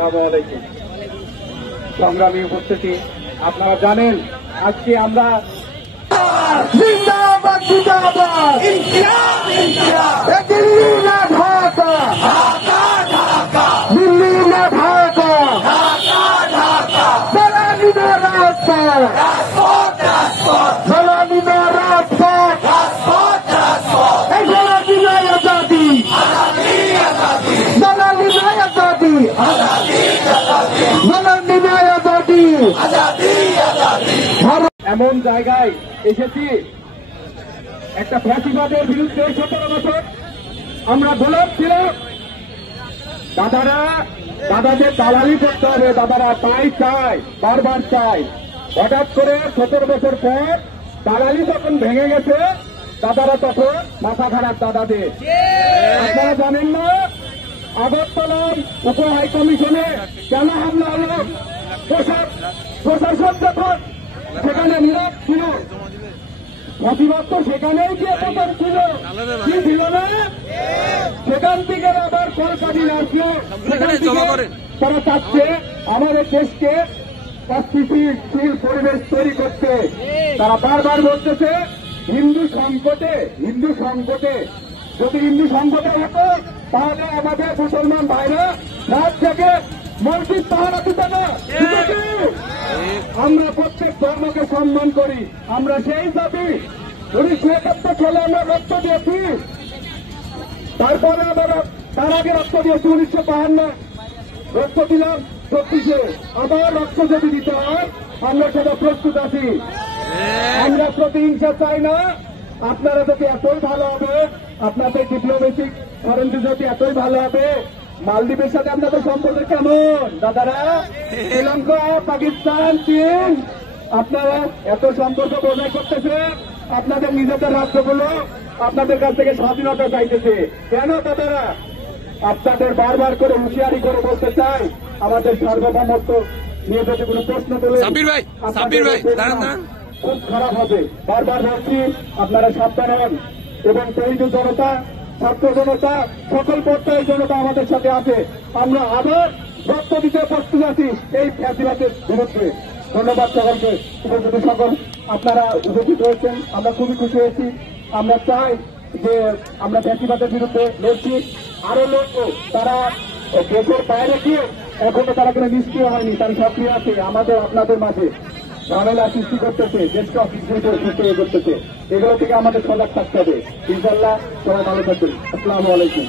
আসসালামু আলাইকুম। সংগ্রামী উপস্থিতি, আপনারা জানেন আজকে আমরা জিন্দাবাদ জিন্দাবাদ ইনকিলাব ইনকিলাব দিল্লি না ঢাকা ঢাকা ঢাকা দিল্লি না ঢাকা ঢাকা ঢাকা সালামি না রাজপথ রাজপথ রাজপথ সালামি না রাজপথ রাজপথ রাজপথ এই সালামি না আজাদি আজাদি আজাদি সালামি না আজাদি আজাদি আজাদি সালামি না আজাদি আজাদি আজাদি। এমন জায়গায় এসেছি একটা ফ্যাসিবাদের বিরুদ্ধে 17 বছর আমরা গোলাপ ছিল। দাদাদের দালালি করতে হবে, দাদারা তাই চায়, বারবার চায়। হঠাৎ করে 17 বছর পর দালালি যখন ভেঙে গেছে, দাদারা তখন মাথা খারাপ দাদাদের। আপনারা জানেন না আগরতলার উপ হাইকমিশনে কেন হামলা হল? প্রশাসন যখন সেখানে নীরব ছিল, প্রতিবাদ তো সেখানেই গিয়ে প্রচার ছিল, কি ছিল না? সেখান থেকে আবার কলকাতি আসলো, তারা চাচ্ছে আমাদের দেশকে অস্থিতিশীল পরিবেশ তৈরি করতে। তারা বারবার বলতেছে হিন্দু সংকটে যদি হিন্দু সংকটে হতো তাহলে আমাদের মুসলমান ভাইরা রাত থেকে মসজিদ পাহারা দিতে না। আমরা প্রত্যেক ধর্মকে সম্মান করি, আমরা সেই দাবি 1971 সালে আমরা রক্ত দিয়েছি, তারপরে আমরা তার আগে রক্ত দিয়েছি 1952 রক্ত দিলাম 24-এ, আবার রক্ত যদি দিতে হয় আমরা সেটা প্রস্তুত আছি। আমরা প্রতিহিংসা চাই না। আপনারা যদি এতই ভালো হবে, আপনাদের ডিপ্লোমেটিক কারেন্সি যদি এতই ভালো হবে, মালদ্বীপের সাথে আপনাদের সম্পর্ক কেমন দাদারা? শ্রীলঙ্কা, পাকিস্তান, চীন, আপনারা এত সম্পর্ক বজায় করতেছে, আপনাদের নিজেদের রাষ্ট্রগুলো আপনাদের কাছ থেকে স্বাধীনতা চাইতেছে কেন দাদারা? আপনাদের বারবার করে হুঁশিয়ারি করে বলতে চাই, আমাদের সার্বভৌমত্ব নিয়ে যদি কোনো প্রশ্ন তোলে খুব খারাপ হবে। বারবার বলছি আপনারা সাবধান হন। এবং তৈরি জনতা, ছাত্র জনতা, সকল পর্যায়ের জনতা আমাদের সাথে আছে। আমরা আবার রক্ত দিতে প্রস্তুত আছি এই ফ্যাসিবাদের বিরুদ্ধে। ধন্যবাদ সকলকে। উপস্থিত সকল আপনারা উপস্থিত হয়েছেন, আমরা খুবই খুশি হয়েছি। আমরা চাই যে আমরা ফ্যাসিবাদের বিরুদ্ধে লড়ছি, আরো লড়বো। তারা দেশের বাইরে গিয়ে এখনো তারা কোনো নিষ্ক্রিয় হয়নি, তারা সক্রিয় আছে আমাদের আপনাদের মাঝে, ঝামেলা সৃষ্টি করতেছে, দেশকে অস্থিতিশীল করতেছে। এগুলো থেকে আমাদের সজাগ থাকতে হবে। ইনশাল্লাহ সবাই ভালো থাকবেন। আসসালামু আলাইকুম।